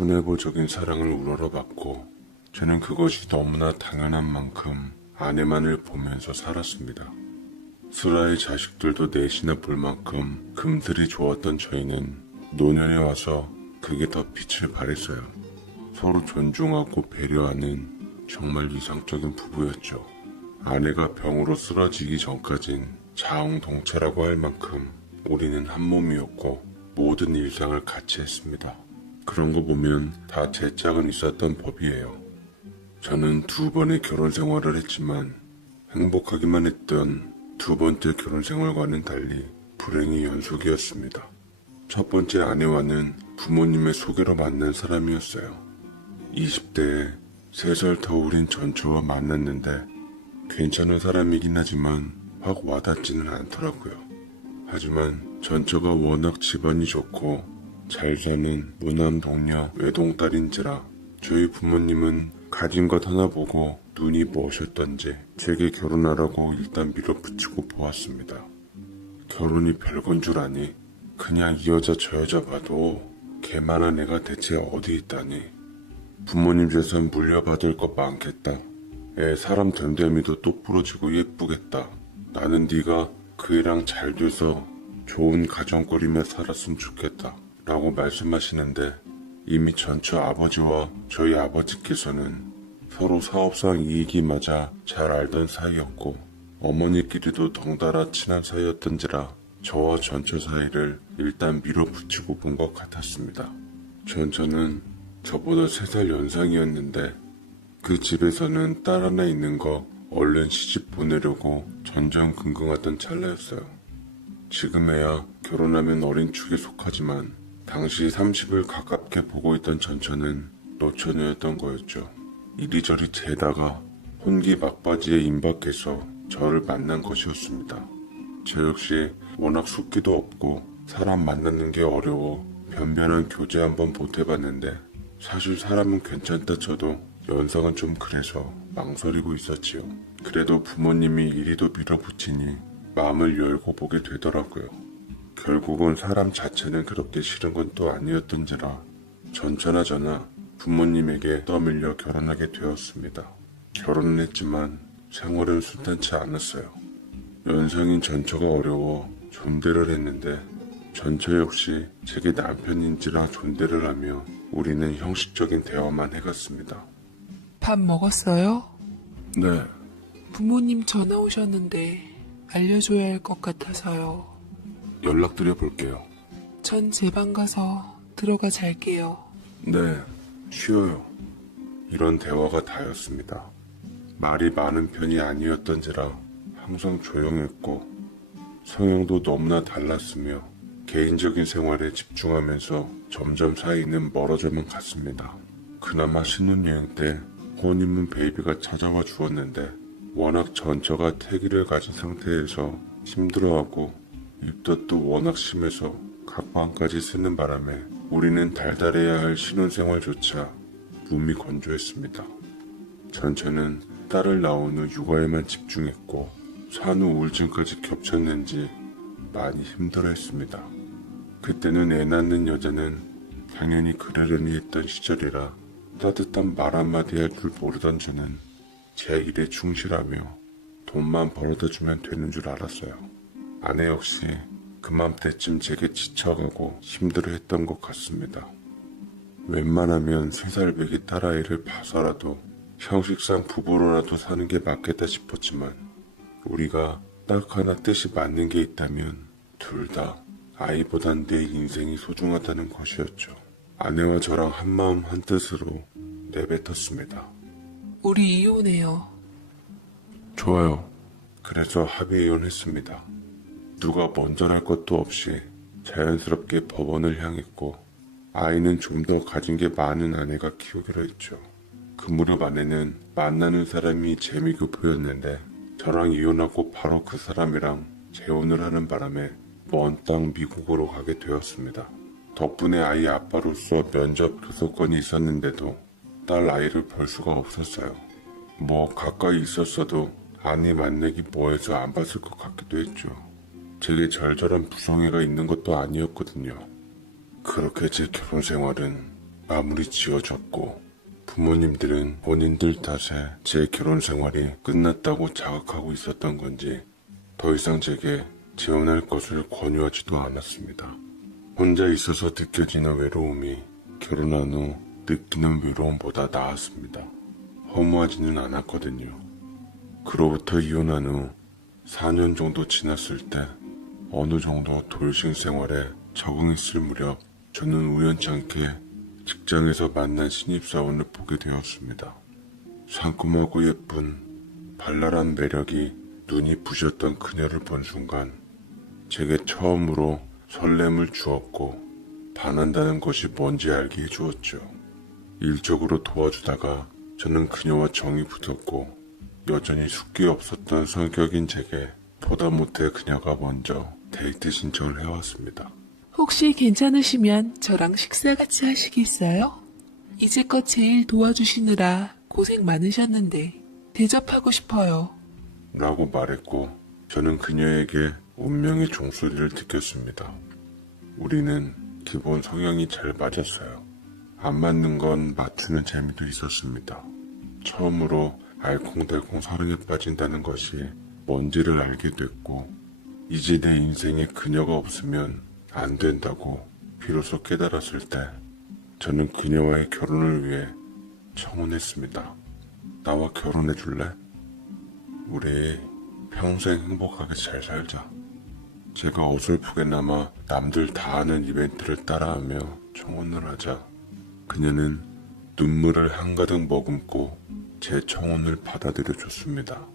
순애보적인 사랑을 우러러봤고 저는 그것이 너무나 당연한 만큼 아내만을 보면서 살았습니다. 슬아의 자식들도 넷이나 볼 만큼 금슬이 좋았던 저희는 노년에 와서 그게 더 빛을 발했어요. 서로 존중하고 배려하는 정말 이상적인 부부였죠. 아내가 병으로 쓰러지기 전까진 자웅동체라고 할 만큼 우리는 한 몸이었고 모든 일상을 같이 했습니다. 그런 거 보면 다 제 짝은 있었던 법이에요. 저는 2번의 결혼 생활을 했지만 행복하기만 했던 2번째 결혼 생활과는 달리 불행의 연속이었습니다. 첫 번째 아내와는 부모님의 소개로 만난 사람이었어요. 20대에 3살 더 어린 전처와 만났는데 괜찮은 사람이긴 하지만 확 와닿지는 않더라고요. 하지만 전처가 워낙 집안이 좋고 잘 사는 무남 동녀 외동딸인지라 저희 부모님은 가진 것 하나 보고 눈이 머셨던지 제게 결혼하라고 일단 밀어붙이고 보았습니다. 결혼이 별건 줄 아니? 그냥 이 여자 저 여자 봐도 걔만한 애가 대체 어디 있다니? 부모님 재산 물려받을 것 많겠다. 애 사람 됨됨이도 똑부러지고 예쁘겠다. 나는 네가 그 애랑 잘 돼서 좋은 가정꾸리며 살았으면 좋겠다 라고 말씀하시는데 이미 전처 아버지와 저희 아버지께서는 서로 사업상 이익이 맞아 잘 알던 사이였고 어머니끼리도 덩달아 친한 사이였던지라 저와 전처 사이를 일단 밀어붙이고 본 것 같았습니다. 전처는 저보다 3살 연상이었는데 그 집에서는 딸 하나 있는 거 얼른 시집 보내려고 전전긍긍하던 찰나였어요. 지금에야 결혼하면 어린 축에 속하지만 당시 30을 가깝게 보고 있던 전처는 노처녀였던 거였죠. 이리저리 재다가 혼기 막바지에 임박해서 저를 만난 것이었습니다. 저 역시 워낙 숫기도 없고 사람 만나는 게 어려워 변변한 교제 한번 보태봤는데 사실 사람은 괜찮다 쳐도 연상은 좀 그래서 망설이고 있었지요. 그래도 부모님이 이리도 밀어붙이니 마음을 열고 보게 되더라고요. 결국은 사람 자체는 그렇게 싫은 건 또 아니었던지라 전처나 저나 부모님에게 떠밀려 결혼하게 되었습니다. 결혼은 했지만 생활은 순탄치 않았어요. 연상인 전처가 어려워 존대를 했는데 전처 역시 제게 남편인지라 존대를 하며 우리는 형식적인 대화만 해갔습니다. 밥 먹었어요? 네, 부모님 전화 오셨는데 알려줘야 할 것 같아서요. 연락드려 볼게요. 전 제 방 가서 들어가 잘게요. 네, 쉬어요. 이런 대화가 다였습니다. 말이 많은 편이 아니었던지라 항상 조용했고 성향도 너무나 달랐으며 개인적인 생활에 집중하면서 점점 사이는 멀어져만 갔습니다. 그나마 신혼여행 때 혼인문 베이비가 찾아와 주었는데 워낙 전처가 태기를 가진 상태에서 힘들어하고 입덧도 워낙 심해서 각방까지 쓰는 바람에 우리는 달달해야 할 신혼생활조차 몸이 건조했습니다. 전처는 딸을 낳은 후 육아에만 집중했고 산후 우울증까지 겹쳤는지 많이 힘들어했습니다. 그때는 애 낳는 여자는 당연히 그러려니 했던 시절이라 따뜻한 말 한마디 할 줄 모르던 저는 제 일에 충실하며 돈만 벌어다 주면 되는 줄 알았어요. 아내 역시 그맘때쯤 제게 지쳐가고 힘들어했던 것 같습니다. 웬만하면 3살 배기 딸아이를 봐서라도 형식상 부부로라도 사는 게 맞겠다 싶었지만 우리가 딱 하나 뜻이 맞는 게 있다면 둘 다 아이보단 내 인생이 소중하다는 것이었죠. 아내와 저랑 한마음 한뜻으로 내뱉었습니다. 우리 이혼해요. 좋아요. 그래서 합의 이혼했습니다. 누가 먼저랄 것도 없이 자연스럽게 법원을 향했고 아이는 좀 더 가진 게 많은 아내가 키우기로 했죠. 그 무렵 아내는 만나는 사람이 재미고 보였는데 저랑 이혼하고 바로 그 사람이랑 재혼을 하는 바람에 먼 땅 미국으로 가게 되었습니다. 덕분에 아이 아빠로서 면접 교섭권이 있었는데도 딸 아이를 볼 수가 없었어요. 뭐 가까이 있었어도 아내 만나기 뭐해서 안 봤을 것 같기도 했죠. 제게 절절한 부성애가 있는 것도 아니었거든요. 그렇게 제 결혼 생활은 마무리 지어졌고 부모님들은 본인들 탓에 제 결혼 생활이 끝났다고 자각하고 있었던 건지 더 이상 제게 재혼할 것을 권유하지도 않았습니다. 혼자 있어서 느껴지는 외로움이 결혼한 후 느끼는 외로움보다 나았습니다. 허무하지는 않았거든요. 그로부터 이혼한 후 4년 정도 지났을 때 어느 정도 돌싱 생활에 적응했을 무렵 저는 우연치 않게 직장에서 만난 신입사원을 보게 되었습니다. 상큼하고 예쁜 발랄한 매력이 눈이 부셨던 그녀를 본 순간 제게 처음으로 설렘을 주었고 반한다는 것이 뭔지 알게 해주었죠. 일적으로 도와주다가 저는 그녀와 정이 붙었고 여전히 숫기 없었던 성격인 제게 보다 못해 그녀가 먼저 데이트 신청을 해왔습니다. 혹시 괜찮으시면 저랑 식사 같이 하시겠어요? 이제껏 제일 도와주시느라 고생 많으셨는데 대접하고 싶어요. 라고 말했고 저는 그녀에게 운명의 종소리를 느꼈습니다. 우리는 기본 성향이 잘 맞았어요. 안 맞는 건 맞추는 재미도 있었습니다. 처음으로 알콩달콩 사랑에 빠진다는 것이 뭔지를 알게 됐고 이제 내 인생에 그녀가 없으면 안 된다고 비로소 깨달았을 때 저는 그녀와의 결혼을 위해 청혼했습니다. 나와 결혼해 줄래? 우리 평생 행복하게 잘 살자. 제가 어설프게나마 남들 다 아는 이벤트를 따라하며 청혼을 하자 그녀는 눈물을 한가득 머금고 제 청혼을 받아들여 줬습니다.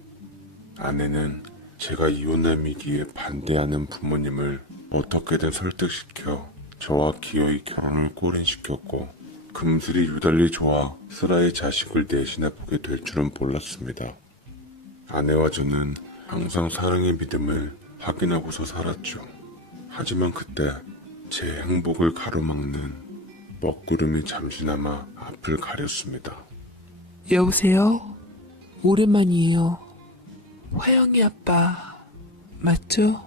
아내는 제가 이혼할 미기에 반대하는 부모님을 어떻게든 설득시켜 저와 기어이 결혼을 꼬린시켰고 금슬이 유달리 좋아 슬아의 자식을 넷이나 보게 될 줄은 몰랐습니다. 아내와 저는 항상 사랑의 믿음을 확인하고서 살았죠. 하지만 그때 제 행복을 가로막는 먹구름이 잠시나마 앞을 가렸습니다. 여보세요? 오랜만이에요. 화영이 아빠 맞죠?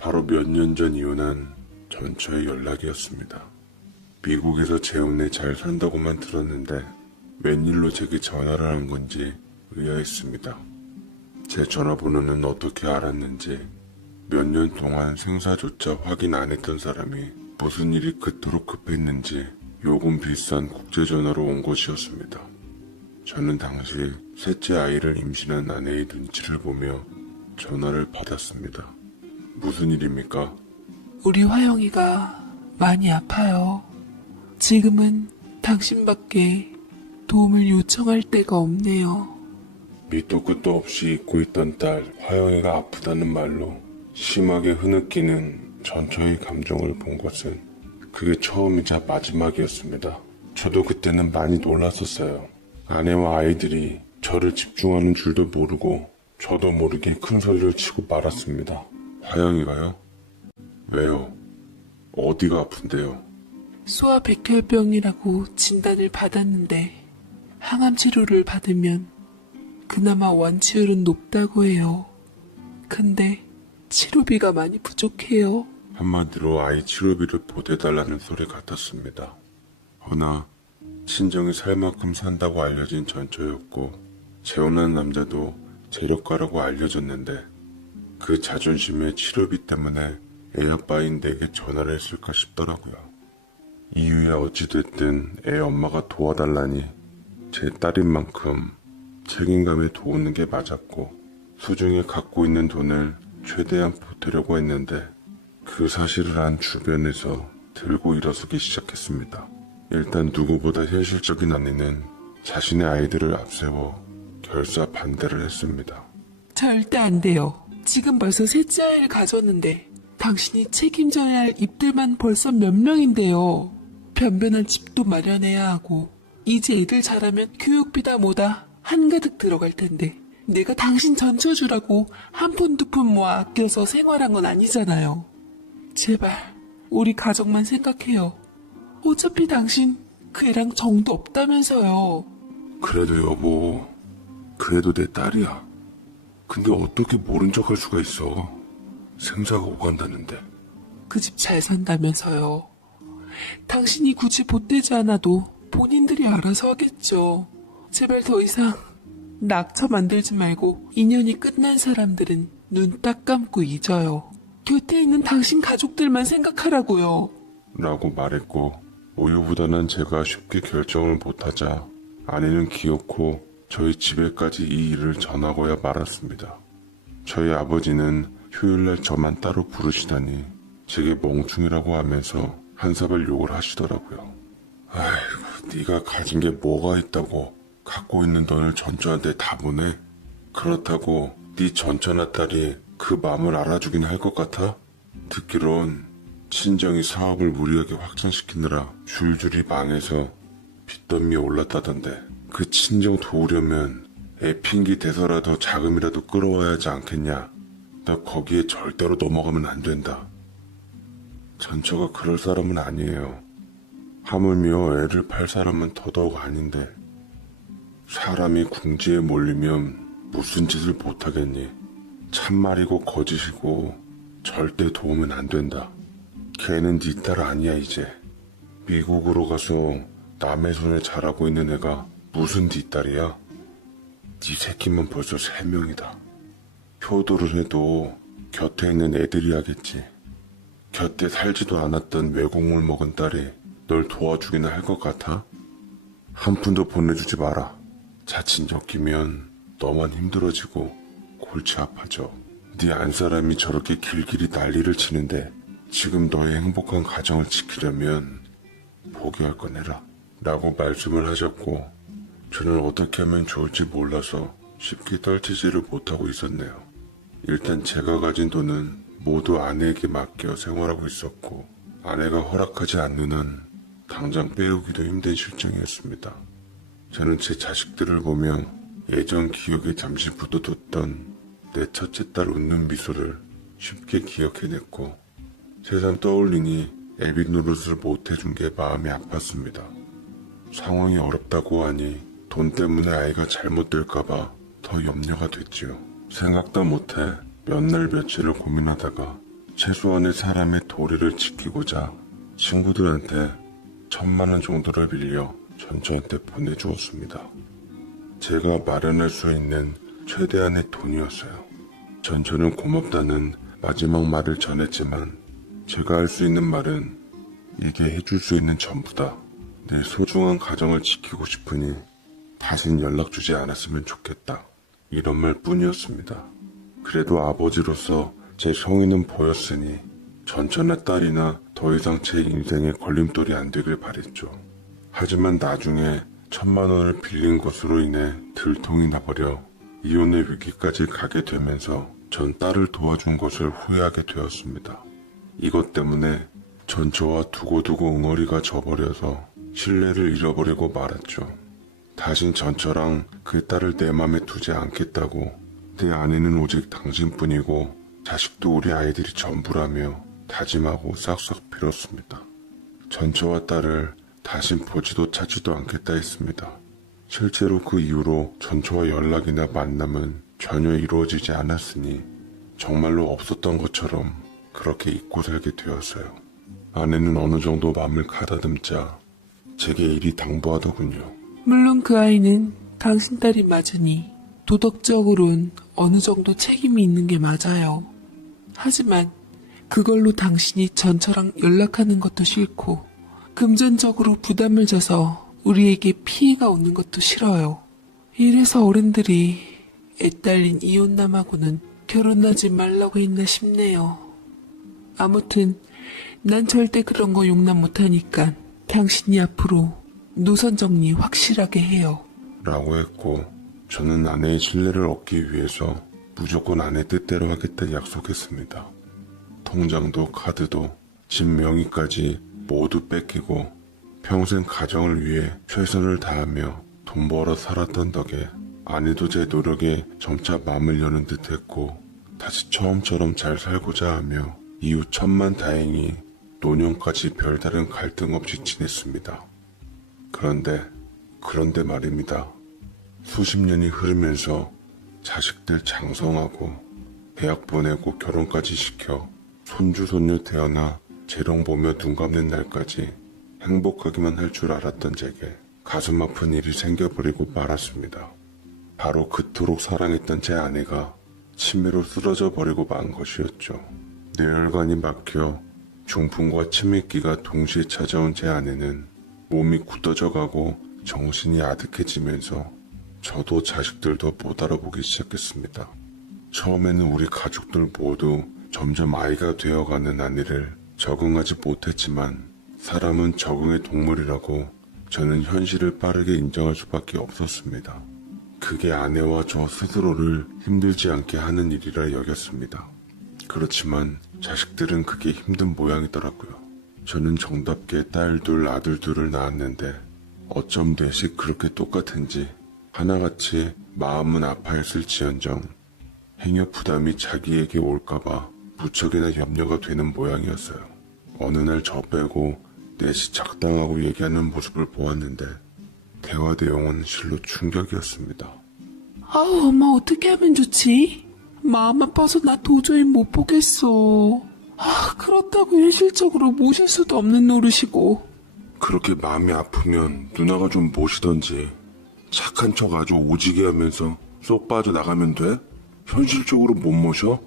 바로 몇 년 전 이혼한 전처의 연락이었습니다. 미국에서 재혼에 잘 산다고만 들었는데 웬일로 제게 전화를 한 건지 의아했습니다. 제 전화번호는 어떻게 알았는지 몇 년 동안 생사조차 확인 안 했던 사람이 무슨 일이 그토록 급했는지 요금 비싼 국제전화로 온 것이었습니다. 저는 당시 셋째 아이를 임신한 아내의 눈치를 보며 전화를 받았습니다. 무슨 일입니까? 우리 화영이가 많이 아파요. 지금은 당신밖에 도움을 요청할 데가 없네요. 밑도 끝도 없이 잊고 있던 딸 화영이가 아프다는 말로 심하게 흐느끼는 전처의 감정을 본 것은 그게 처음이자 마지막이었습니다. 저도 그때는 많이 놀랐었어요. 아내와 아이들이 저를 집중하는 줄도 모르고 저도 모르게 큰 소리를 치고 말았습니다. 화영이가요? 왜요? 어디가 아픈데요? 소아백혈병이라고 진단을 받았는데 항암 치료를 받으면 그나마 완치율은 높다고 해요. 근데 치료비가 많이 부족해요. 한마디로 아이 치료비를 보태달라는 소리 같았습니다. 허나 친정이 살 만큼 산다고 알려진 전처였고 재혼한 남자도 재력가라고 알려졌는데 그 자존심의 치료비 때문에 애아빠인 내게 전화를 했을까 싶더라고요. 이유야 어찌됐든 애 엄마가 도와달라니 제 딸인 만큼 책임감에 도우는 게 맞았고 소중히 갖고 있는 돈을 최대한 보태려고 했는데 그 사실을 안 주변에서 들고 일어서기 시작했습니다. 일단 누구보다 현실적인 아내는 자신의 아이들을 앞세워 결사 반대를 했습니다. 절대 안 돼요. 지금 벌써 셋째 아이를 가졌는데 당신이 책임져야 할 입들만 벌써 몇 명인데요. 변변한 집도 마련해야 하고 이제 애들 자라면 교육비다 뭐다 한가득 들어갈 텐데 내가 당신 전처주라고 한 푼 두 푼 모아 아껴서 생활한 건 아니잖아요. 제발 우리 가족만 생각해요. 어차피 당신 그 애랑 정도 없다면서요. 그래도 여보, 그래도 내 딸이야. 근데 어떻게 모른 척 할 수가 있어. 생사가 오간다는데. 그 집 잘 산다면서요. 당신이 굳이 보태지 않아도 본인들이 알아서 하겠죠. 제발 더 이상 낙처 만들지 말고 인연이 끝난 사람들은 눈 딱 감고 잊어요. 곁에 있는 당신 가족들만 생각하라고요. 라고 말했고, 우유보다는 제가 쉽게 결정을 못하자 아내는 기어코 저희 집에까지 이 일을 전하고야 말았습니다. 저희 아버지는 휴일날 저만 따로 부르시다니 제게 멍충이라고 하면서 한사발 욕을 하시더라고요. 아이고, 네가 가진 게 뭐가 있다고 갖고 있는 돈을 전처한테 다 보내? 그렇다고 네 전처나 딸이 그 마음을 알아주긴 할 것 같아? 듣기론 친정이 사업을 무리하게 확장시키느라 줄줄이 망해서 빚더미에 올랐다던데, 그 친정 도우려면 애 핑기 대서라도 자금이라도 끌어와야 하지 않겠냐? 나 거기에 절대로 넘어가면 안 된다. 전처가 그럴 사람은 아니에요. 하물며 애를 팔 사람은 더더욱 아닌데, 사람이 궁지에 몰리면 무슨 짓을 못하겠니? 참말이고 거짓이고 절대 도우면 안 된다. 걔는 네 딸 아니야. 이제 미국으로 가서 남의 손에 자라고 있는 애가 무슨 네 딸이야? 네 새끼만 벌써 3명이다. 효도를 해도 곁에 있는 애들이 하겠지. 곁에 살지도 않았던 외국물 먹은 딸이 널 도와주기나 할 것 같아? 한 푼도 보내주지 마라. 자칫 엮이면 너만 힘들어지고 골치 아파져. 네 안사람이 저렇게 길길이 난리를 치는데 지금 너의 행복한 가정을 지키려면 포기할 건 해라. 라고 말씀을 하셨고, 저는 어떻게 하면 좋을지 몰라서 쉽게 떨치지를 못하고 있었네요. 일단 제가 가진 돈은 모두 아내에게 맡겨 생활하고 있었고, 아내가 허락하지 않는 한 당장 빼오기도 힘든 실정이었습니다. 저는 제 자식들을 보며 예전 기억에 잠시 묻어뒀던 내 첫째 딸 웃는 미소를 쉽게 기억해냈고, 새삼 떠올리니 애비 노릇을 못해준 게 마음이 아팠습니다. 상황이 어렵다고 하니 돈 때문에 아이가 잘못될까봐 더 염려가 됐지요. 생각도 못해 몇 날 며칠을 고민하다가 최소한의 사람의 도리를 지키고자 친구들한테 1,000만 원 정도를 빌려 전처한테 보내주었습니다. 제가 마련할 수 있는 최대한의 돈이었어요. 전처는 고맙다는 마지막 말을 전했지만 제가 할 수 있는 말은 이게 해줄 수 있는 전부다. 내 소중한 가정을 지키고 싶으니 다신 연락 주지 않았으면 좋겠다. 이런 말뿐이었습니다. 그래도 아버지로서 제 성의는 보였으니 전처나 딸이나 더 이상 제 인생에 걸림돌이 안 되길 바랬죠. 하지만 나중에 1,000만 원을 빌린 것으로 인해 들통이 나버려 이혼의 위기까지 가게 되면서 전 딸을 도와준 것을 후회하게 되었습니다. 이것 때문에 전처와 두고두고 응어리가 져버려서 신뢰를 잃어버리고 말았죠. 다신 전처랑 그 딸을 내 맘에 두지 않겠다고, 내 아내는 오직 당신뿐이고 자식도 우리 아이들이 전부라며 다짐하고 싹싹 빌었습니다. 전처와 딸을 다신 보지도 찾지도 않겠다 했습니다. 실제로 그 이후로 전처와 연락이나 만남은 전혀 이루어지지 않았으니 정말로 없었던 것처럼 그렇게 잊고 살게 되었어요. 아내는 어느 정도 마음을 가다듬자 제게 일이 당부하더군요. 물론 그 아이는 당신 딸이 맞으니 도덕적으로는 어느 정도 책임이 있는 게 맞아요. 하지만 그걸로 당신이 전처랑 연락하는 것도 싫고 금전적으로 부담을 져서 우리에게 피해가 오는 것도 싫어요. 이래서 어른들이 애 딸린 이혼남하고는 결혼하지 말라고 했나 싶네요. 아무튼 난 절대 그런 거 용납 못하니까 당신이 앞으로 노선 정리 확실하게 해요. 라고 했고, 저는 아내의 신뢰를 얻기 위해서 무조건 아내 뜻대로 하겠다 약속했습니다. 통장도 카드도 집 명의까지 모두 뺏기고 평생 가정을 위해 최선을 다하며 돈 벌어 살았던 덕에 아내도 제 노력에 점차 마음을 여는 듯 했고, 다시 처음처럼 잘 살고자 하며 이후 천만다행히 노년까지 별다른 갈등 없이 지냈습니다. 그런데 말입니다. 수십 년이 흐르면서 자식들 장성하고 대학 보내고 결혼까지 시켜 손주 손녀 태어나 재롱 보며 눈 감는 날까지 행복하기만 할 줄 알았던 제게 가슴 아픈 일이 생겨버리고 말았습니다. 바로 그토록 사랑했던 제 아내가 치매로 쓰러져 버리고 만 것이었죠. 뇌혈관이 막혀 중풍과 치매기가 동시에 찾아온 제 아내는 몸이 굳어져 가고 정신이 아득해지면서 저도 자식들도 못 알아보기 시작했습니다. 처음에는 우리 가족들 모두 점점 아이가 되어가는 아내를 적응하지 못했지만 사람은 적응의 동물이라고 저는 현실을 빠르게 인정할 수밖에 없었습니다. 그게 아내와 저 스스로를 힘들지 않게 하는 일이라 여겼습니다. 그렇지만 자식들은 그게 힘든 모양이더라고요. 저는 정답게 딸 둘, 아들 둘을 낳았는데 어쩜 넷이 그렇게 똑같은지 하나같이 마음은 아파했을지언정 행여 부담이 자기에게 올까봐 무척이나 염려가 되는 모양이었어요. 어느 날 저 빼고 넷이 작당하고 얘기하는 모습을 보았는데 대화 내용은 실로 충격이었습니다. 아우, 엄마 어떻게 하면 좋지? 마음 아파서 나 도저히 못 보겠어. 그렇다고 일실적으로 모실 수도 없는 노릇이고. 그렇게 마음이 아프면 누나가 좀 모시던지 착한 척 아주 오지게 하면서 쏙 빠져나가면 돼? 현실적으로 못 모셔?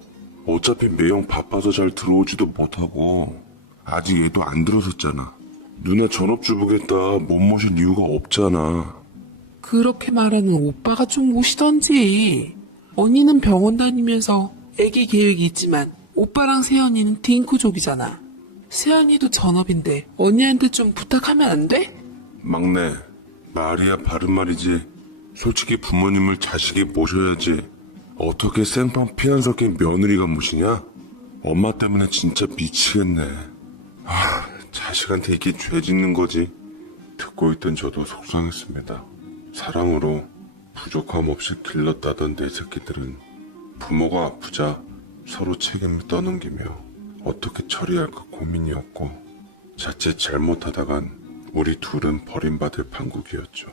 어차피 매형 바빠서 잘 들어오지도 못하고 아직 얘도 안 들어섰잖아. 누나 전업주부겠다 못 모실 이유가 없잖아. 그렇게 말하는 오빠가 좀 모시던지. 언니는 병원 다니면서 애기 계획이 있지만 오빠랑 세연이는 딩크족이잖아. 세연이도 전업인데 언니한테 좀 부탁하면 안 돼? 막내, 말이야 바른 말이지. 솔직히 부모님을 자식이 모셔야지. 어떻게 생판 피한 섞인 며느리가 모시냐? 엄마 때문에 진짜 미치겠네. 자식한테 이게 죄 짓는 거지. 듣고 있던 저도 속상했습니다. 사랑으로 부족함 없이 길렀다던 내 새끼들은 부모가 아프자 서로 책임을 떠넘기며 어떻게 처리할까 고민이었고 자칫 잘못하다간 우리 둘은 버림받을 판국이었죠.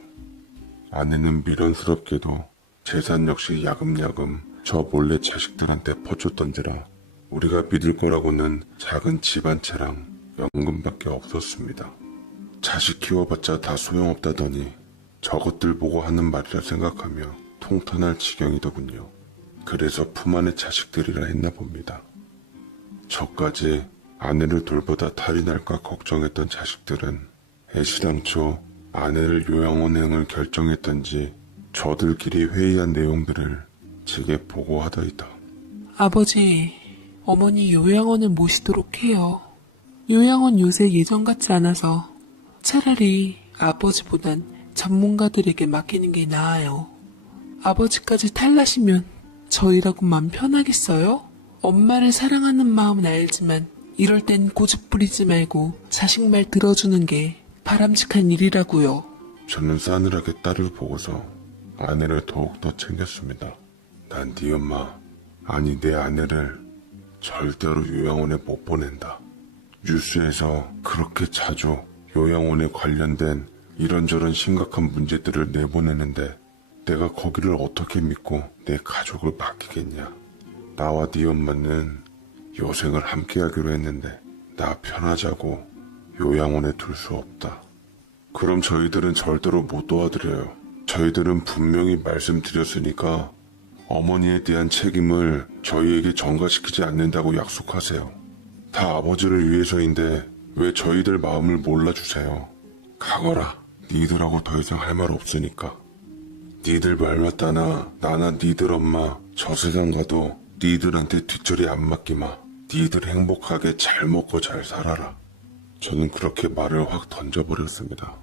아내는 미련스럽게도 재산 역시 야금야금 저 몰래 자식들한테 퍼줬던지라 우리가 믿을 거라고는 작은 집 한 채랑 연금밖에 없었습니다. 자식 키워봤자 다 소용없다더니 저것들 보고 하는 말이라 생각하며 통탄할 지경이더군요. 그래서 품 안의 자식들이라 했나 봅니다. 저까지 아내를 돌보다 탈이 날까 걱정했던 자식들은 애시당초 아내를 요양원행을 결정했던지 저들끼리 회의한 내용들을 제게 보고하더이다. 아버지, 어머니 요양원을 모시도록 해요. 요양원 요새 예전 같지 않아서 차라리 아버지보단 전문가들에게 맡기는 게 나아요. 아버지까지 탈나시면 저희라고 맘 편하겠어요? 엄마를 사랑하는 마음은 알지만 이럴 땐 고집 부리지 말고 자식 말 들어주는 게 바람직한 일이라고요. 저는 싸늘하게 딸을 보고서 아내를 더욱더 챙겼습니다. 난 네 엄마, 아니 내 아내를 절대로 요양원에 못 보낸다. 뉴스에서 그렇게 자주 요양원에 관련된 이런저런 심각한 문제들을 내보내는데 내가 거기를 어떻게 믿고 내 가족을 맡기겠냐. 나와 네 엄마는 요생을 함께 하기로 했는데 나 편하자고 요양원에 둘 수 없다. 그럼 저희들은 절대로 못 도와드려요. 저희들은 분명히 말씀드렸으니까 어머니에 대한 책임을 저희에게 전가시키지 않는다고 약속하세요. 다 아버지를 위해서인데 왜 저희들 마음을 몰라주세요. 가거라. 니들하고 더 이상 할 말 없으니까. 니들 말 맞다나 나나 니들 엄마 저 세상 가도 니들한테 뒷처리 안 맡기마. 니들 행복하게 잘 먹고 잘 살아라. 저는 그렇게 말을 확 던져버렸습니다.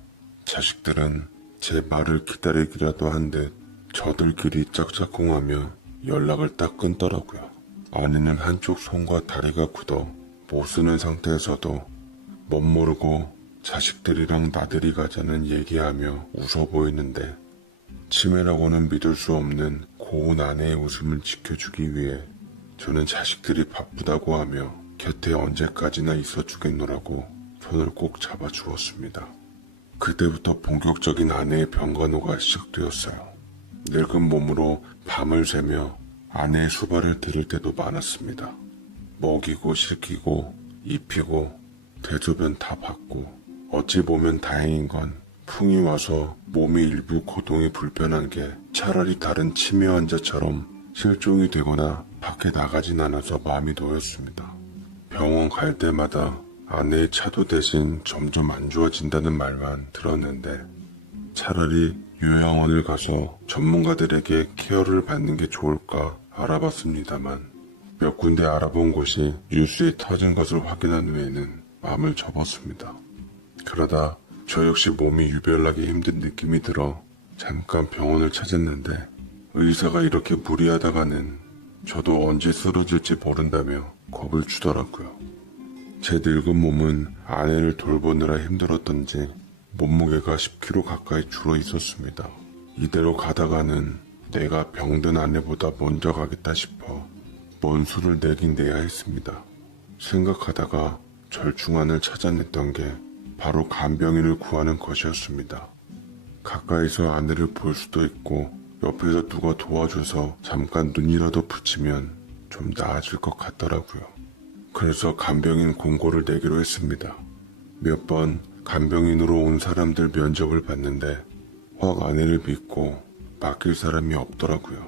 자식들은 제 말을 기다리기라도 한 듯 저들끼리 짝짝꿍하며 연락을 딱 끊더라고요. 아내는 한쪽 손과 다리가 굳어 못 쓰는 상태에서도 멋모르고 자식들이랑 나들이 가자는 얘기하며 웃어 보이는데 치매라고는 믿을 수 없는 고운 아내의 웃음을 지켜주기 위해 저는 자식들이 바쁘다고 하며 곁에 언제까지나 있어 주겠노라고 손을 꼭 잡아주었습니다. 그때부터 본격적인 아내의 병간호가 시작되었어요. 늙은 몸으로 밤을 새며 아내의 수발을 들을 때도 많았습니다. 먹이고 씻기고 입히고 대소변 다 받고 어찌 보면 다행인 건 풍이 와서 몸이 일부 고동이 불편한 게 차라리 다른 치매 환자처럼 실종이 되거나 밖에 나가진 않아서 마음이 놓였습니다. 병원 갈 때마다 아내의 차도 대신 점점 안 좋아진다는 말만 들었는데 차라리 요양원을 가서 전문가들에게 케어를 받는 게 좋을까 알아봤습니다만 몇 군데 알아본 곳이 뉴스에 터진 것을 확인한 후에는 마음을 접었습니다. 그러다 저 역시 몸이 유별나게 힘든 느낌이 들어 잠깐 병원을 찾았는데 의사가 이렇게 무리하다가는 저도 언제 쓰러질지 모른다며 겁을 주더라고요. 제 늙은 몸은 아내를 돌보느라 힘들었던지 몸무게가 10kg 가까이 줄어 있었습니다. 이대로 가다가는 내가 병든 아내보다 먼저 가겠다 싶어 뭔 수를 내긴 내야 했습니다. 생각하다가 절충안을 찾아냈던 게 바로 간병인을 구하는 것이었습니다. 가까이서 아내를 볼 수도 있고 옆에서 누가 도와줘서 잠깐 눈이라도 붙이면 좀 나아질 것 같더라고요. 그래서 간병인 공고를 내기로 했습니다. 몇 번 간병인으로 온 사람들 면접을 봤는데 확 아내를 믿고 맡길 사람이 없더라고요.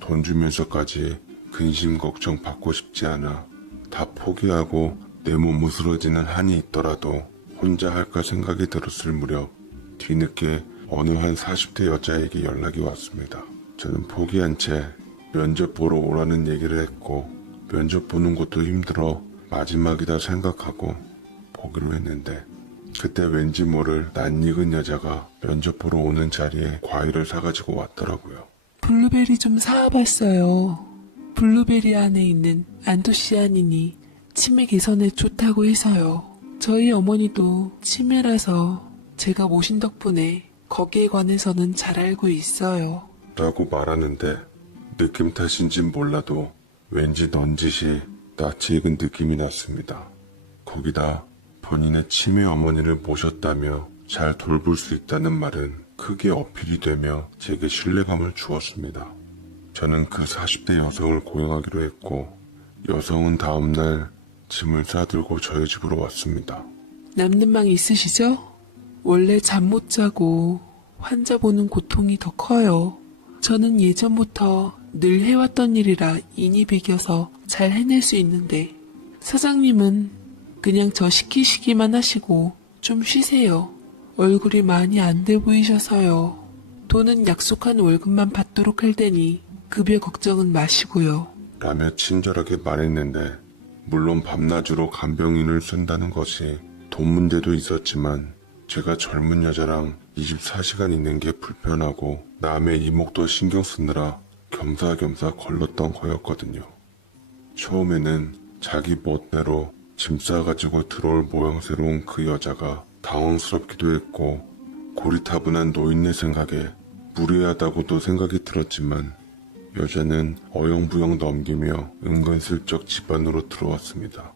돈 주면서까지 근심 걱정 받고 싶지 않아 다 포기하고 내 몸 으스러지는 한이 있더라도 혼자 할까 생각이 들었을 무렵 뒤늦게 어느 한 40대 여자에게 연락이 왔습니다. 저는 포기한 채 면접 보러 오라는 얘기를 했고 면접 보는 것도 힘들어 마지막이다 생각하고 보기로 했는데 그때 왠지 모를 낯익은 여자가 면접 보러 오는 자리에 과일을 사가지고 왔더라고요. 블루베리 좀 사와봤어요. 블루베리 안에 있는 안토시아닌이 치매 개선에 좋다고 해서요. 저희 어머니도 치매라서 제가 모신 덕분에 거기에 관해서는 잘 알고 있어요. 라고 말하는데 느낌 탓인진 몰라도 왠지 넌짓이 낯이 익은 느낌이 났습니다. 거기다 본인의 치매 어머니를 모셨다며 잘 돌볼 수 있다는 말은 크게 어필이 되며 제게 신뢰감을 주었습니다. 저는 그 40대 여성을 고용하기로 했고 여성은 다음날 짐을 싸들고 저희 집으로 왔습니다. 남는 방 있으시죠? 원래 잠 못 자고 환자 보는 고통이 더 커요. 저는 예전부터 늘 해왔던 일이라 인이 배겨서 잘 해낼 수 있는데 사장님은 그냥 저 시키시기만 하시고 좀 쉬세요. 얼굴이 많이 안 돼 보이셔서요. 돈은 약속한 월급만 받도록 할 테니 급여 걱정은 마시고요. 라며 친절하게 말했는데 물론 밤낮으로 간병인을 쓴다는 것이 돈 문제도 있었지만 제가 젊은 여자랑 24시간 있는 게 불편하고 남의 이목도 신경 쓰느라 겸사겸사 걸렀던 거였거든요. 처음에는 자기 멋대로 짐 싸가지고 들어올 모양새로운 그 여자가 당황스럽기도 했고 고리타분한 노인네 생각에 무례하다고도 생각이 들었지만 여자는 어영부영 넘기며 은근슬쩍 집 안으로 들어왔습니다.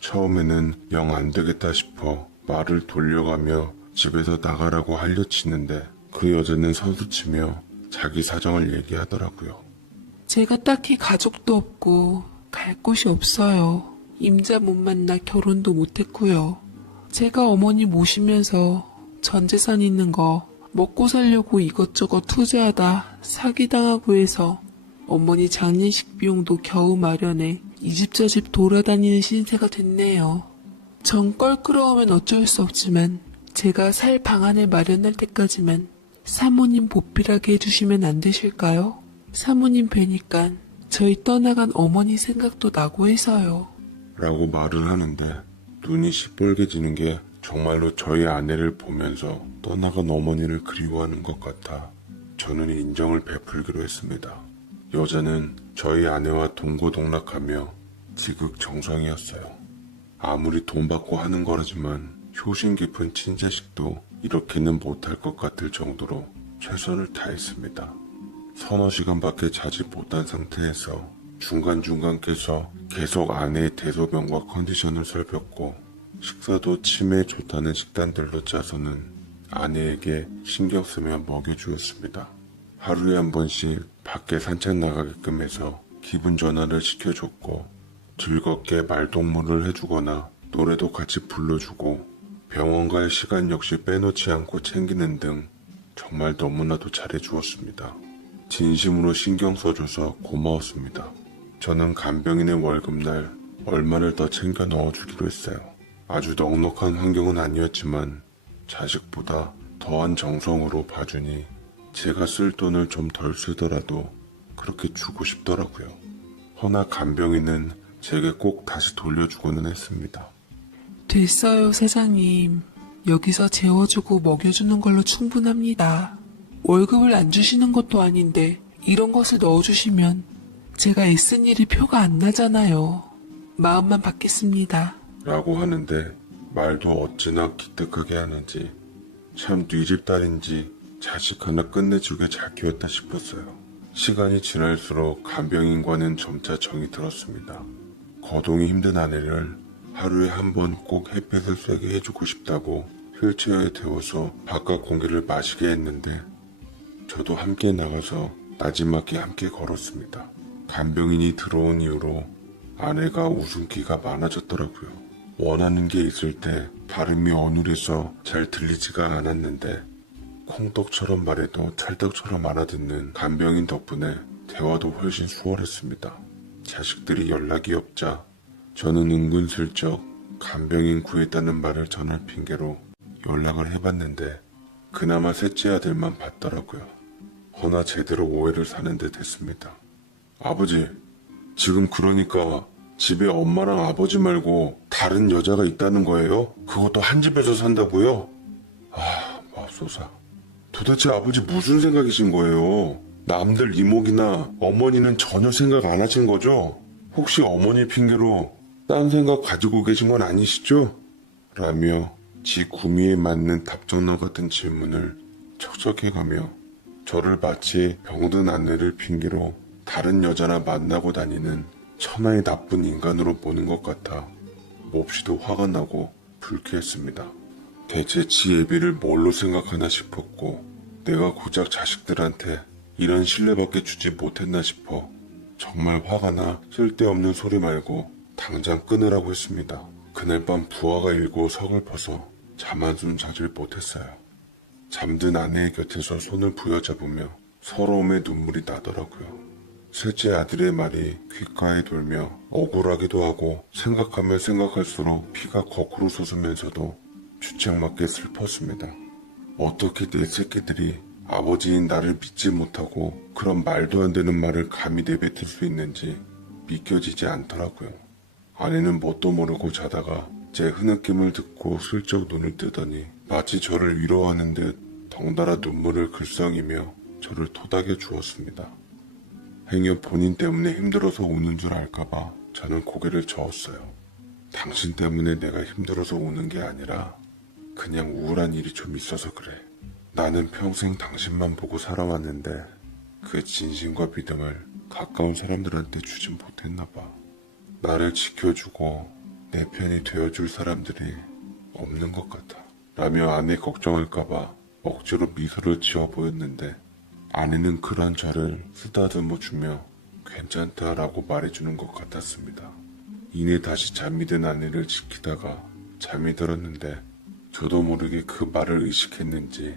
처음에는 영 안되겠다 싶어 말을 돌려가며 집에서 나가라고 할려치는데 그 여자는 서두치며 자기 사정을 얘기하더라고요. 제가 딱히 가족도 없고 갈 곳이 없어요. 임자 못 만나 결혼도 못했고요. 제가 어머니 모시면서 전 재산 있는 거 먹고 살려고 이것저것 투자하다 사기당하고 해서 어머니 장례식 비용도 겨우 마련해 이 집 저 집 돌아다니는 신세가 됐네요. 전 껄끄러우면 어쩔 수 없지만 제가 살 방안을 마련할 때까지만 사모님 보필하게 해주시면 안 되실까요? 사모님 뵈니까 저희 떠나간 어머니 생각도 나고 해서요. 라고 말을 하는데 눈이 시뻘개지는 게 정말로 저희 아내를 보면서 떠나간 어머니를 그리워하는 것 같아 저는 인정을 베풀기로 했습니다. 여자는 저희 아내와 동고동락하며 지극정성이었어요. 아무리 돈 받고 하는 거라지만 효심 깊은 친자식도 이렇게는 못할 것 같을 정도로 최선을 다했습니다. 서너 시간밖에 자지 못한 상태에서 중간중간 깨서 계속 아내의 대소변과 컨디션을 살폈고 식사도 치매에 좋다는 식단들로 짜서는 아내에게 신경 쓰며 먹여주었습니다. 하루에 한 번씩 밖에 산책 나가게끔 해서 기분 전환을 시켜줬고 즐겁게 말동무를 해주거나 노래도 같이 불러주고 병원 갈 시간 역시 빼놓지 않고 챙기는 등 정말 너무나도 잘해주었습니다. 진심으로 신경 써줘서 고마웠습니다. 저는 간병인의 월급날 얼마를 더 챙겨 넣어주기로 했어요. 아주 넉넉한 환경은 아니었지만 자식보다 더한 정성으로 봐주니 제가 쓸 돈을 좀 덜 쓰더라도 그렇게 주고 싶더라고요. 허나 간병인은 제게 꼭 다시 돌려주고는 했습니다. 됐어요, 세상님. 여기서 재워주고 먹여주는 걸로 충분합니다. 월급을 안 주시는 것도 아닌데 이런 것을 넣어주시면 제가 애쓴 일이 표가 안 나잖아요. 마음만 받겠습니다. 라고 하는데 말도 어찌나 기특하게 하는지 참 뉘집 딸인지 자식 하나 끝내주게 잘 키웠다 싶었어요. 시간이 지날수록 간병인과는 점차 정이 들었습니다. 거동이 힘든 아내를 하루에 한 번 꼭 햇볕을 쐬게 해주고 싶다고 휠체어에 태워서 바깥 공기를 마시게 했는데 저도 함께 나가서 나지막히 함께 걸었습니다. 간병인이 들어온 이후로 아내가 웃음기가 많아졌더라고요. 원하는 게 있을 때 발음이 어눌해서 잘 들리지가 않았는데 콩떡처럼 말해도 찰떡처럼 알아듣는 간병인 덕분에 대화도 훨씬 수월했습니다. 자식들이 연락이 없자 저는 은근슬쩍 간병인 구했다는 말을 전할 핑계로 연락을 해봤는데 그나마 셋째 아들만 받더라고요. 허나 제대로 오해를 사는 듯 했습니다. 아버지, 지금 그러니까 집에 엄마랑 아버지 말고 다른 여자가 있다는 거예요? 그것도 한 집에서 산다고요? 아, 맙소사. 도대체 아버지 무슨 생각이신 거예요? 남들 이목이나 어머니는 전혀 생각 안 하신 거죠? 혹시 어머니 핑계로 딴 생각 가지고 계신 건 아니시죠? 라며 지 구미에 맞는 답정너 같은 질문을 척척해가며 저를 마치 병든 아내를 핑계로 다른 여자나 만나고 다니는 천하의 나쁜 인간으로 보는 것 같아 몹시도 화가 나고 불쾌했습니다. 대체 지 애비를 뭘로 생각하나 싶었고 내가 고작 자식들한테 이런 신뢰밖에 주지 못했나 싶어 정말 화가 나 쓸데없는 소리 말고 당장 끊으라고 했습니다. 그날 밤 부하가 일고 서글퍼서 잠 한숨 자질 못했어요. 잠든 아내의 곁에서 손을 부여잡으며 서러움에 눈물이 나더라고요. 셋째 아들의 말이 귓가에 돌며 억울하기도 하고 생각하면 생각할수록 피가 거꾸로 솟으면서도 주책맞게 슬펐습니다. 어떻게 내 새끼들이 아버지인 나를 믿지 못하고 그런 말도 안 되는 말을 감히 내뱉을 수 있는지 믿겨지지 않더라고요. 아내는 뭣도 모르고 자다가 제 흐느낌을 듣고 슬쩍 눈을 뜨더니 마치 저를 위로하는 듯 덩달아 눈물을 글썽이며 저를 토닥여 주었습니다. 행여 본인 때문에 힘들어서 우는 줄 알까봐 저는 고개를 저었어요. 당신 때문에 내가 힘들어서 우는 게 아니라 그냥 우울한 일이 좀 있어서 그래. 나는 평생 당신만 보고 살아왔는데 그 진심과 믿음을 가까운 사람들한테 주진 못했나 봐. 나를 지켜주고 내 편이 되어줄 사람들이 없는 것 같아. 라며 아내 걱정할까봐 억지로 미소를 지어 보였는데 아내는 그런 저를 쓰다듬어 주며 괜찮다라고 말해주는 것 같았습니다. 이내 다시 잠이 든 아내를 지키다가 잠이 들었는데 저도 모르게 그 말을 의식했는지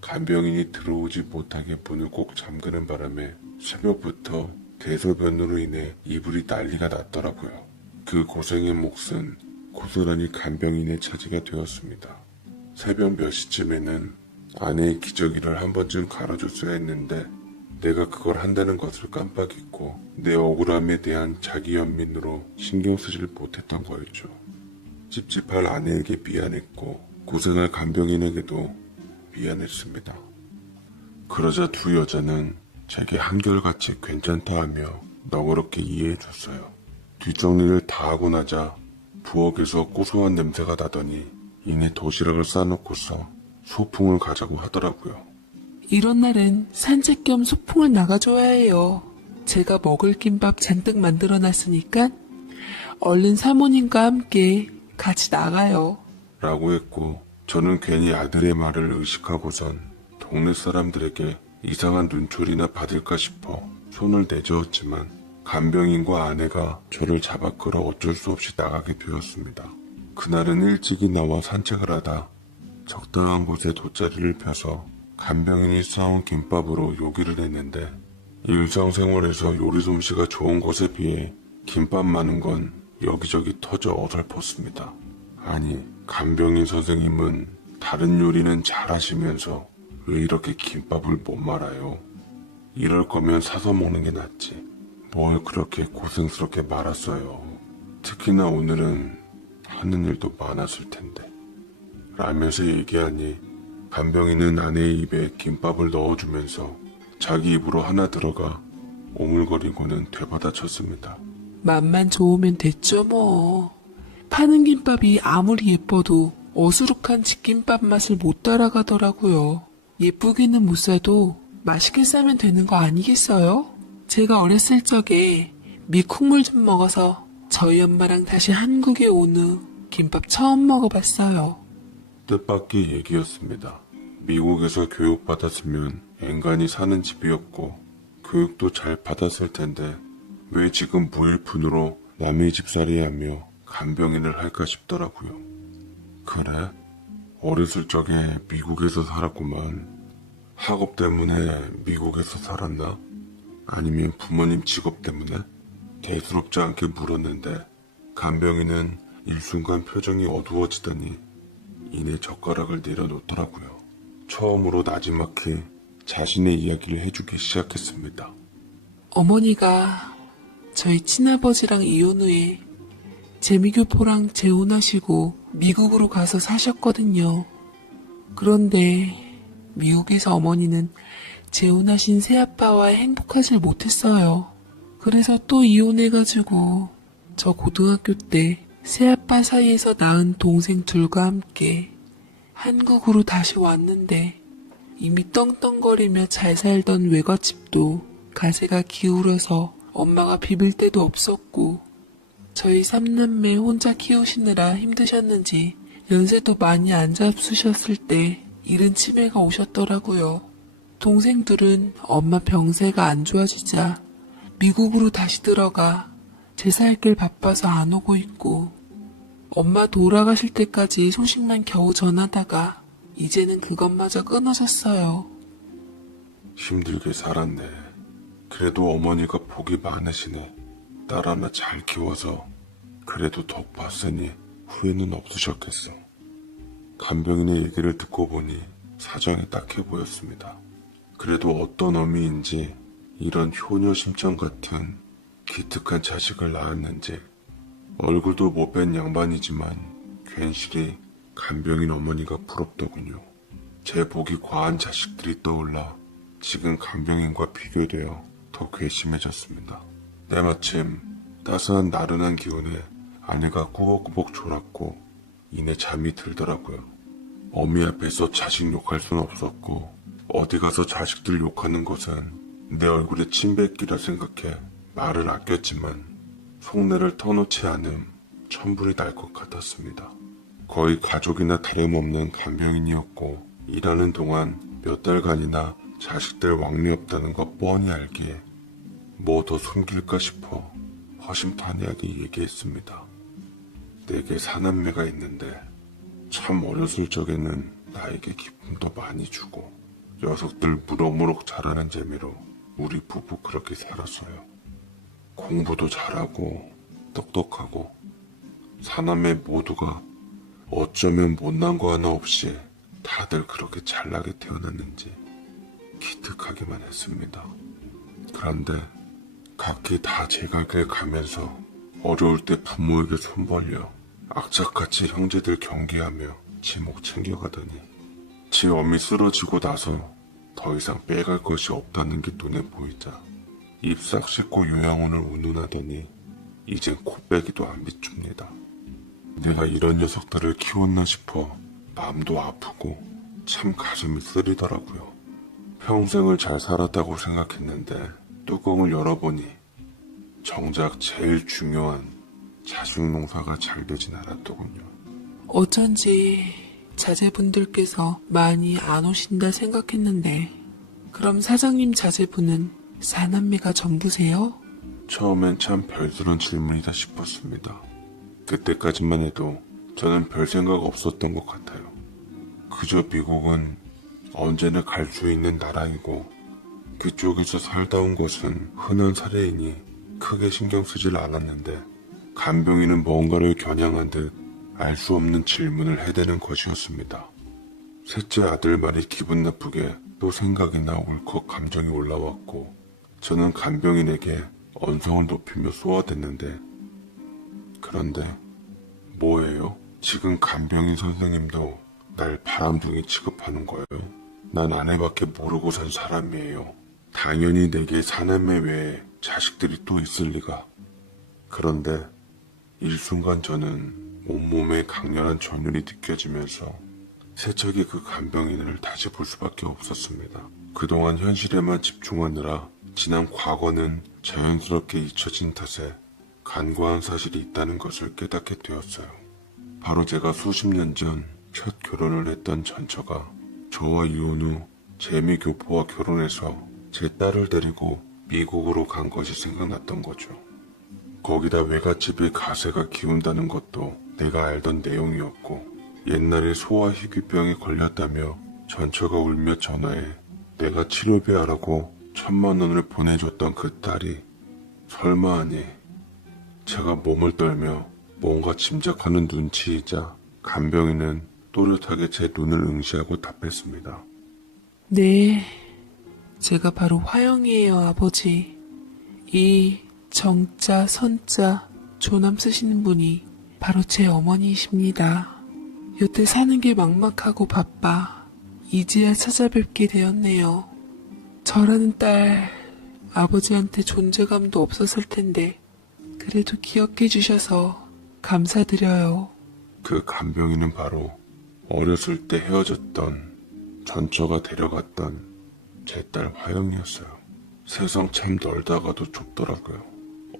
간병인이 들어오지 못하게 문을 꼭 잠그는 바람에 새벽부터 대소변으로 인해 이불이 난리가 났더라고요. 그 고생의 몫은 고스란히 간병인의 차지가 되었습니다. 새벽 몇 시쯤에는 아내의 기저귀를 한 번쯤 갈아줬어야 했는데 내가 그걸 한다는 것을 깜빡 잊고 내 억울함에 대한 자기 연민으로 신경 쓰질 못했던 거였죠. 찝찝할 아내에게 미안했고 고생할 간병인에게도 미안했습니다. 그러자 두 여자는 제게 한결같이 괜찮다 하며 너그럽게 이해해줬어요. 뒷정리를 다 하고 나자 부엌에서 고소한 냄새가 나더니 이내 도시락을 싸놓고서 소풍을 가자고 하더라고요. 이런 날은 산책 겸 소풍을 나가줘야 해요. 제가 먹을 김밥 잔뜩 만들어 놨으니까 얼른 사모님과 함께 같이 나가요. 라고 했고 저는 괜히 아들의 말을 의식하고선 동네 사람들에게 이상한 눈초리나 받을까 싶어 손을 내저었지만 간병인과 아내가 저를 잡아 끌어 어쩔 수 없이 나가게 되었습니다. 그날은 일찍이 나와 산책을 하다 적당한 곳에 돗자리를 펴서 간병인이 싸온 김밥으로 요기를 했는데 일상생활에서 요리 솜씨가 좋은 것에 비해 김밥 많은 건 여기저기 터져 어설펐습니다. 아니, 간병인 선생님은 다른 요리는 잘하시면서 왜 이렇게 김밥을 못 말아요? 이럴 거면 사서 먹는 게 낫지. 뭘 그렇게 고생스럽게 말았어요. 특히나 오늘은 하는 일도 많았을 텐데. 라면서 얘기하니 간병인은 아내의 입에 김밥을 넣어주면서 자기 입으로 하나 들어가 오물거리고는 되받아쳤습니다. 맛만 좋으면 됐죠 뭐. 파는 김밥이 아무리 예뻐도 어수룩한 집김밥 맛을 못 따라가더라고요. 예쁘게는 못 사도 맛있게 싸면 되는 거 아니겠어요? 제가 어렸을 적에 미국물 좀 먹어서 저희 엄마랑 다시 한국에 온 후 김밥 처음 먹어봤어요. 뜻밖의 얘기였습니다. 미국에서 교육받았으면 앵간히 사는 집이었고 교육도 잘 받았을 텐데 왜 지금 무일푼으로 남의 집살이하며 간병인을 할까 싶더라고요. 그래? 어렸을 적에 미국에서 살았구만. 학업 때문에 미국에서 살았나? 아니면 부모님 직업 때문에? 대수롭지 않게 물었는데 간병인은 일순간 표정이 어두워지더니 이내 젓가락을 내려놓더라고요. 처음으로 나지막히 자신의 이야기를 해주기 시작했습니다. 어머니가 저희 친아버지랑 이혼 후에 재미교포랑 재혼하시고 미국으로 가서 사셨거든요. 그런데 미국에서 어머니는 재혼하신 새아빠와 행복하질 못했어요. 그래서 또 이혼해가지고 저 고등학교 때 새아빠 사이에서 낳은 동생 둘과 함께 한국으로 다시 왔는데 이미 떵떵거리며 잘 살던 외갓집도 가세가 기울어서 엄마가 비빌 데도 없었고 저희 삼남매 혼자 키우시느라 힘드셨는지 연세도 많이 안 잡수셨을 때 이른 치매가 오셨더라고요. 동생들은 엄마 병세가 안 좋아지자 미국으로 다시 들어가 제사할 길 바빠서 안 오고 있고 엄마 돌아가실 때까지 소식만 겨우 전하다가 이제는 그것마저 끊어졌어요. 힘들게 살았네. 그래도 어머니가 복이 많으시네. 딸 하나 잘 키워서 그래도 덕 봤으니 후회는 없으셨겠어. 간병인의 얘기를 듣고 보니 사정이 딱해 보였습니다. 그래도 어떤 의미인지 이런 효녀심장 같은 기특한 자식을 낳았는지 얼굴도 못 뵌 양반이지만 괜시리 간병인 어머니가 부럽더군요. 제 복이 과한 자식들이 떠올라 지금 간병인과 비교되어 더 괘씸해졌습니다. 때마침 따스한 나른한 기운에 아내가 꾸벅꾸벅 졸았고 이내 잠이 들더라고요. 어미 앞에서 자식 욕할 순 없었고 어디 가서 자식들 욕하는 것은 내 얼굴에 침 뱉기라 생각해 말을 아꼈지만 속내를 터놓지 않음 천불이 날 것 같았습니다. 거의 가족이나 다름없는 간병인이었고 일하는 동안 몇 달간이나 자식들 왕래 없다는 것 뻔히 알기에 뭐 더 숨길까 싶어 허심탄회하게 얘기했습니다. 내게 사남매가 있는데 참 어렸을 적에는 나에게 기쁨도 많이 주고 녀석들 무럭무럭 자라는 재미로 우리 부부 그렇게 살았어요. 공부도 잘하고 똑똑하고 사남매 모두가 어쩌면 못난 거 하나 없이 다들 그렇게 잘나게 태어났는지 기특하기만 했습니다. 그런데 각기 다 제각길 가면서 어려울 때 부모에게 손 벌려 악착같이 형제들 경계하며 지목 챙겨가더니 지 어미 쓰러지고 나서 더 이상 빼갈 것이 없다는 게 눈에 보이자 입 싹 씻고 요양원을 운운하더니 이젠 코빼기도 안 비춥니다. 내가 이런 녀석들을 키웠나 싶어 마음도 아프고 참 가슴이 쓰리더라고요. 평생을 잘 살았다고 생각했는데 뚜껑을 열어보니 정작 제일 중요한 자식 농사가 잘 되진 않았더군요. 어쩐지 자제분들께서 많이 안 오신다 생각했는데 그럼 사장님 자제분은 사남매가 전부세요? 처음엔 참 별스런 질문이다 싶었습니다. 그때까지만 해도 저는 별 생각 없었던 것 같아요. 그저 미국은 언제나 갈 수 있는 나라이고 그쪽에서 살다 온 것은 흔한 사례이니 크게 신경 쓰질 않았는데 간병인은 뭔가를 겨냥한 듯 알 수 없는 질문을 해대는 것이었습니다. 셋째 아들 말이 기분 나쁘게 또 생각이나 울컥 감정이 올라왔고 저는 간병인에게 언성을 높이며 쏘아댔는데 그런데 뭐예요? 지금 간병인 선생님도 날 바람둥이 취급하는 거예요? 난 아내밖에 모르고 산 사람이에요. 당연히 내게 사남매 외에 자식들이 또 있을 리가. 그런데 일순간 저는 온몸에 강렬한 전율이 느껴지면서 세척의 그 간병인을 다시 볼 수밖에 없었습니다. 그동안 현실에만 집중하느라 지난 과거는 자연스럽게 잊혀진 탓에 간과한 사실이 있다는 것을 깨닫게 되었어요. 바로 제가 수십 년 전 첫 결혼을 했던 전처가 저와 이혼 후 재미 교포와 결혼해서 제 딸을 데리고 미국으로 간 것이 생각났던 거죠. 거기다 외갓집에 가세가 기운다는 것도 내가 알던 내용이었고 옛날에 소아 희귀병에 걸렸다며 전처가 울며 전화해 내가 치료비 하라고 1,000,000원을 보내줬던 그 딸이 설마 하니 제가 몸을 떨며 뭔가 짐작하는 눈치이자 간병인은 또렷하게 제 눈을 응시하고 답했습니다. 네, 제가 바로 화영이에요, 아버지. 이 정자, 선자, 조남 쓰시는 분이 바로 제 어머니이십니다. 여태 사는 게 막막하고 바빠 이제야 찾아뵙게 되었네요. 저라는 딸, 아버지한테 존재감도 없었을 텐데 그래도 기억해 주셔서 감사드려요. 그 간병인은 바로 어렸을 때 헤어졌던 전처가 데려갔던 제 딸 화영이었어요. 세상 참 넓다가도 좁더라고요.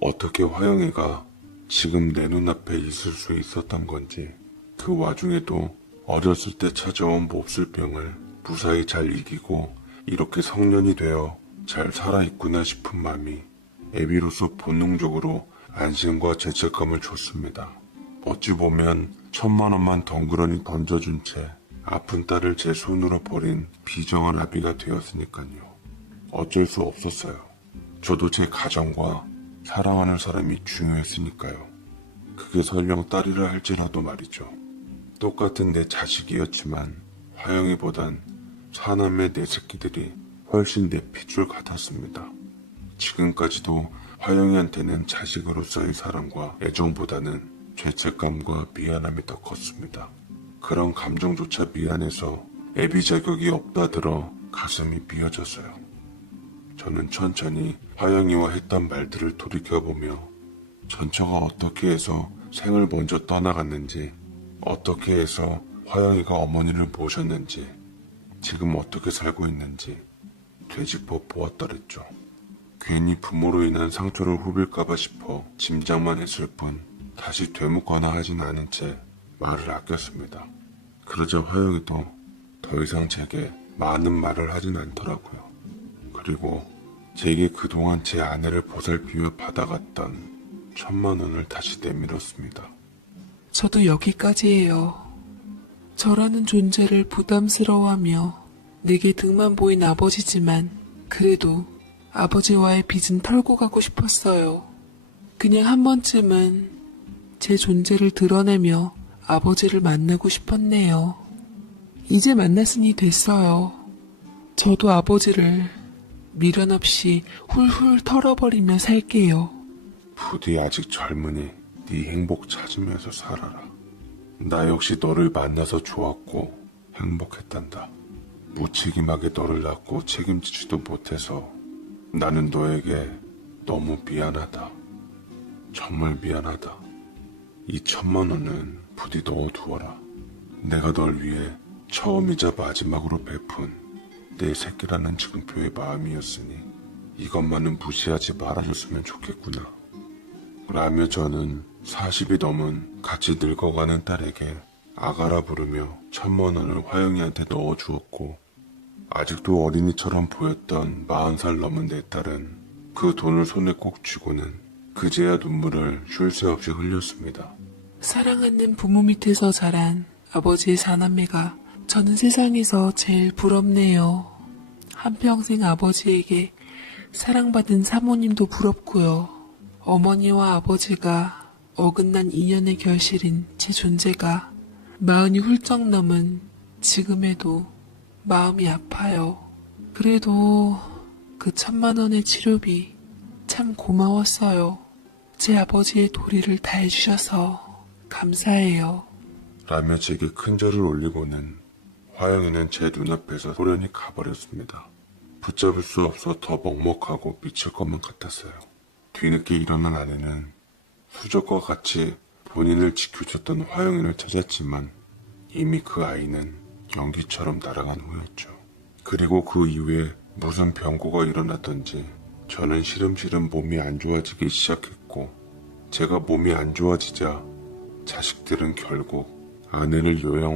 어떻게 화영이가 지금 내 눈앞에 있을 수 있었던 건지 그 와중에도 어렸을 때 찾아온 몹쓸병을 무사히 잘 이기고 이렇게 성년이 되어 잘 살아있구나 싶은 마음이 애비로서 본능적으로 안심과 죄책감을 줬습니다. 어찌 보면 1,000,000원만 덩그러니 던져준 채 아픈 딸을 제 손으로 버린 비정한 아비가 되었으니까요. 어쩔 수 없었어요. 저도 제 가정과 사랑하는 사람이 중요했으니까요. 그게 설령 딸이라 할지라도 말이죠. 똑같은 내 자식이었지만 화영이보단 사남매 내 새끼들이 훨씬 내 핏줄 같았습니다. 지금까지도 화영이한테는 자식으로서의 사랑과 애정보다는 죄책감과 미안함이 더 컸습니다. 그런 감정조차 미안해서 애비 자격이 없다 들어 가슴이 비어졌어요. 저는 천천히 화영이와 했던 말들을 돌이켜보며 전처가 어떻게 해서 생을 먼저 떠나갔는지, 어떻게 해서 화영이가 어머니를 모셨는지, 지금 어떻게 살고 있는지 되짚어 보았더랬죠. 괜히 부모로 인한 상처를 후빌까봐 싶어 짐작만 했을 뿐 다시 되묻거나 하진 않은 채 말을 아꼈습니다. 그러자 화영이도 더 이상 제게 많은 말을 하진 않더라고요. 그리고 제게 그동안 제 아내를 보살피며 받아갔던 1,000,000원을 다시 내밀었습니다. 저도 여기까지예요. 저라는 존재를 부담스러워하며 내게 등만 보인 아버지지만 그래도 아버지와의 빚은 털고 가고 싶었어요. 그냥 한 번쯤은 제 존재를 드러내며 아버지를 만나고 싶었네요. 이제 만났으니 됐어요. 저도 아버지를 미련 없이 훌훌 털어버리며 살게요. 부디 아직 젊으니 네 행복 찾으면서 살아라. 나 역시 너를 만나서 좋았고 행복했단다. 무책임하게 너를 낳고 책임지지도 못해서 나는 너에게 너무 미안하다. 정말 미안하다. 이 1,000,000원은 부디 넣어두어라. 내가 널 위해 처음이자 마지막으로 베푼 내 새끼라는 증표의 마음이었으니 이것만은 무시하지 말아줬으면 좋겠구나. 라며 저는 40이 넘은 같이 늙어가는 딸에게 아가라 부르며 1,000,000원을 화영이한테 넣어주었고 아직도 어린이처럼 보였던 40살 넘은 내 딸은 그 돈을 손에 꼭 쥐고는 그제야 눈물을 쉴 새 없이 흘렸습니다. 사랑하는 부모 밑에서 자란 아버지의 사남매가 저는 세상에서 제일 부럽네요. 한평생 아버지에게 사랑받은 사모님도 부럽고요. 어머니와 아버지가 어긋난 인연의 결실인 제 존재가 마흔이 훌쩍 넘은 지금에도 마음이 아파요. 그래도 그 1,000만 원의 치료비 참 고마웠어요. 제 아버지의 도리를 다해주셔서 감사해요. 라며 제게 큰절을 올리고는 화영이는 제 눈앞에서 소련히 가버렸습니다. 붙잡을 수 없어 더 먹먹하고 미칠 것만 같았어요. 뒤늦게 일어난 아내는 수족과 같이 본인을 지켜줬던 화영이를 찾았지만 이미 그 아이는 연기처럼 날아간 후였죠. 그리고 그 이후에 무슨 변고가 일어났던지 저는 시름시름 몸이 안 좋아지기 시작했고, 제가 몸이 안 좋아지자 자식들은 결국 아내를 요양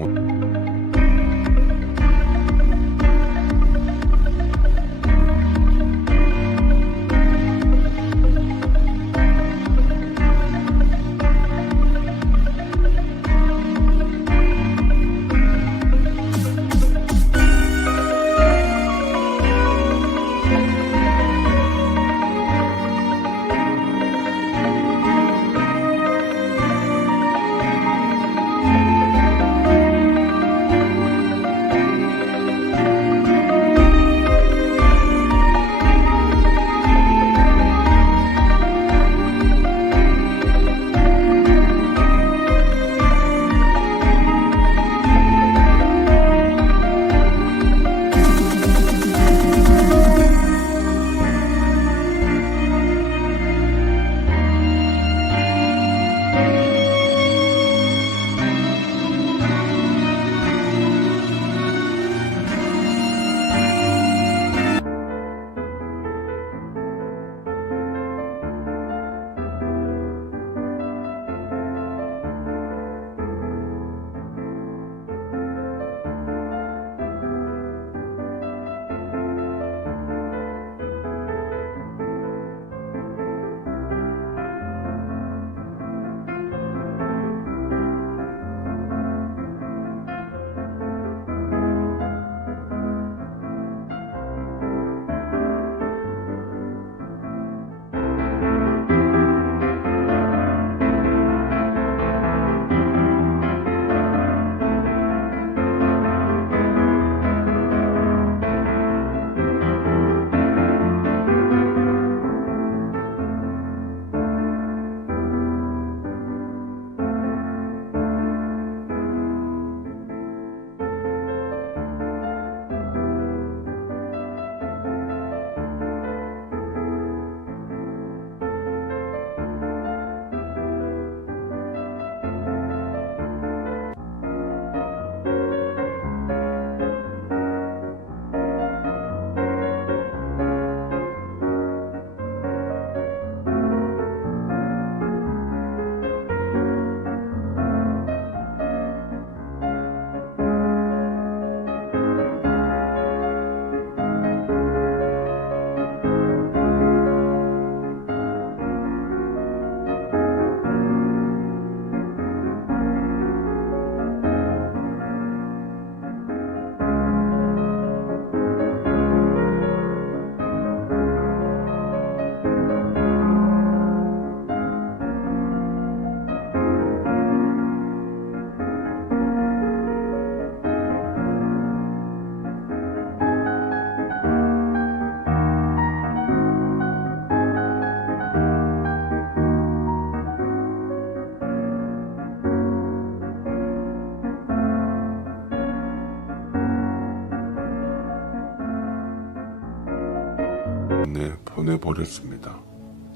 보내버렸습니다.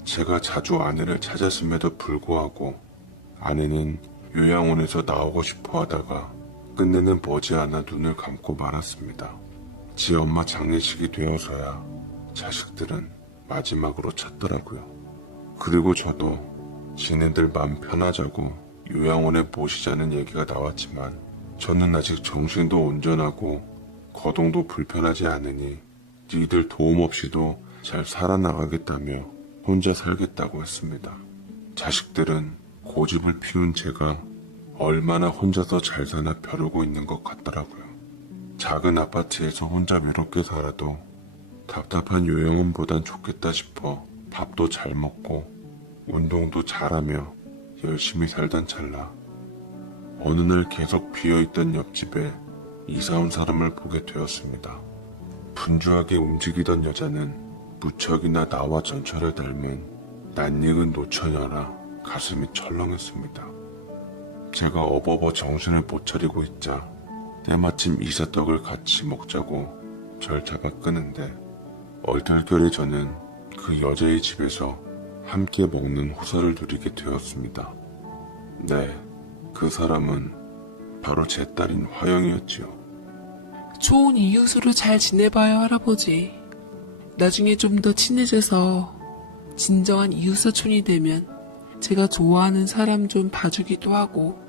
제가 자주 아내를 찾았음에도 불구하고 아내는 요양원에서 나오고 싶어 하다가 끝내는 머지않아 눈을 감고 말았습니다. 지 엄마 장례식이 되어서야 자식들은 마지막으로 찾더라고요. 그리고 저도 지네들 맘 편하자고 요양원에 모시자는 얘기가 나왔지만 저는 아직 정신도 온전하고 거동도 불편하지 않으니 니들 도움 없이도 잘 살아나가겠다며 혼자 살겠다고 했습니다. 자식들은 고집을 피운 제가 얼마나 혼자서 잘 사나 벼르고 있는 것 같더라고요. 작은 아파트에서 혼자 외롭게 살아도 답답한 요양원보단 좋겠다 싶어 밥도 잘 먹고 운동도 잘하며 열심히 살던 찰나 어느 날 계속 비어있던 옆집에 이사 온 사람을 보게 되었습니다. 분주하게 움직이던 여자는 무척이나 나와 전철을 닮은 낯익은 노처녀라 가슴이 철렁했습니다. 제가 어버버 정신을 못 차리고 있자 때마침 이사떡을 같이 먹자고 절 잡아 끄는데 얼떨결에 저는 그 여자의 집에서 함께 먹는 호사를 누리게 되었습니다. 네, 그 사람은 바로 제 딸인 화영이었지요. 좋은 이웃으로 잘 지내봐요, 할아버지. 나중에 좀 더 친해져서 진정한 이웃사촌이 되면 제가 좋아하는 사람 좀 봐주기도 하고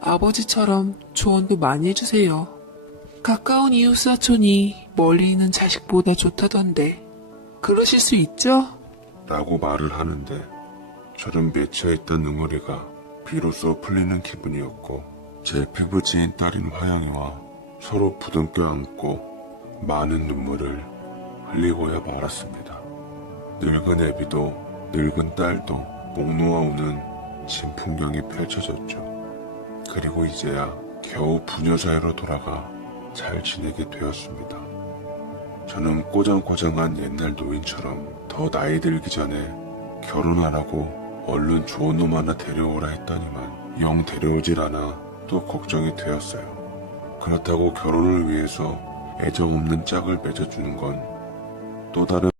아버지처럼 조언도 많이 해주세요. 가까운 이웃사촌이 멀리 있는 자식보다 좋다던데 그러실 수 있죠? 라고 말을 하는데 저는 맺혀있던 응어리가 비로소 풀리는 기분이었고 제 피부치인 딸인 화영이와 서로 부둥켜 안고 많은 눈물을 흘리고야 말았습니다. 늙은 애비도 늙은 딸도 목 놓아 우는 진풍경이 펼쳐졌죠. 그리고 이제야 겨우 부녀 사이로 돌아가 잘 지내게 되었습니다. 저는 꼬장꼬장한 옛날 노인처럼 더 나이 들기 전에 결혼 안 하고 얼른 좋은 놈 하나 데려오라 했더니만 영 데려오질 않아 또 걱정이 되었어요. 그렇다고 결혼을 위해서 애정 없는 짝을 맺어주는 건 또 다른